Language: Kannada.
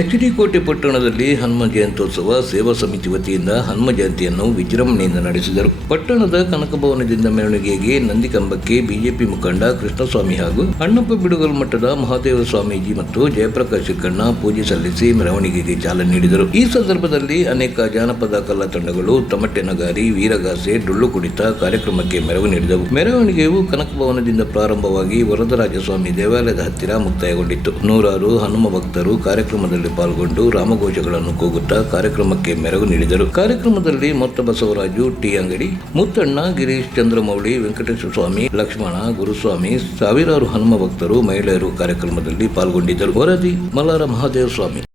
ಎಚ್.ಡಿ. ಕೋಟೆ ಪಟ್ಟಣದಲ್ಲಿ ಹನುಮ ಜಯಂತ್ಯೋತ್ಸವ ಸೇವಾ ಸಮಿತಿ ವತಿಯಿಂದ ಹನುಮ ಜಯಂತಿಯನ್ನು ವಿಜೃಂಭಣೆಯಿಂದ ನಡೆಸಿದರು. ಪಟ್ಟಣದ ಕನಕ ಭವನದಿಂದ ಮೆರವಣಿಗೆಗೆ ನಂದಿಕಂಬಕ್ಕೆ ಬಿಜೆಪಿ ಮುಖಂಡ ಕೃಷ್ಣಸ್ವಾಮಿ ಹಾಗೂ ಅಣ್ಣಪ್ಪ ಬಿಡುಗಲ್ ಮಠದ ಮಹಾದೇವ ಸ್ವಾಮೀಜಿ ಮತ್ತು ಜಯಪ್ರಕಾಶ್ ಶಿಕ್ಕಣ್ಣ ಪೂಜೆ ಸಲ್ಲಿಸಿ ಮೆರವಣಿಗೆಗೆ ಚಾಲನೆ ನೀಡಿದರು. ಈ ಸಂದರ್ಭದಲ್ಲಿ ಅನೇಕ ಜಾನಪದ ಕಲಾ ತಂಡಗಳು ತಮಟೆ ನಗಾರಿ, ವೀರಗಾಸೆ, ಡೊಳ್ಳು ಕುಣಿತ ಕಾರ್ಯಕ್ರಮಕ್ಕೆ ಮೆರಗು ನೀಡಿದವು. ಮೆರವಣಿಗೆಯು ಕನಕ ಭವನದಿಂದ ಪ್ರಾರಂಭವಾಗಿ ವರದರಾಜಸ್ವಾಮಿ ದೇವಾಲಯದ ಹತ್ತಿರ ಮುಕ್ತಾಯಗೊಂಡಿತ್ತು. ನೂರಾರು ಹನುಮ ಭಕ್ತರು ಕಾರ್ಯಕ್ರಮದಲ್ಲಿ ಪಾಲ್ಗೊಂಡು ರಾಮಘೋಷಗಳನ್ನು ಕೂಗುತ್ತಾ ಕಾರ್ಯಕ್ರಮಕ್ಕೆ ಮೆರಗು ನೀಡಿದರು. ಕಾರ್ಯಕ್ರಮದಲ್ಲಿ ಮೊತ್ತ ಬಸವರಾಜು, ಟಿ ಅಂಗಡಿ, ಮುತ್ತಣ್ಣ, ಗಿರೀಶ್, ಚಂದ್ರಮೌಳಿ, ವೆಂಕಟೇಶ್ವರ ಸ್ವಾಮಿ, ಲಕ್ಷ್ಮಣ, ಗುರುಸ್ವಾಮಿ, ಸಾವಿರಾರು ಹನುಮ ಭಕ್ತರು, ಮಹಿಳೆಯರು ಕಾರ್ಯಕ್ರಮದಲ್ಲಿ ಪಾಲ್ಗೊಂಡಿದ್ದರು. ವರದಿ ಮಲಾರ ಮಹಾದೇವ ಸ್ವಾಮಿ.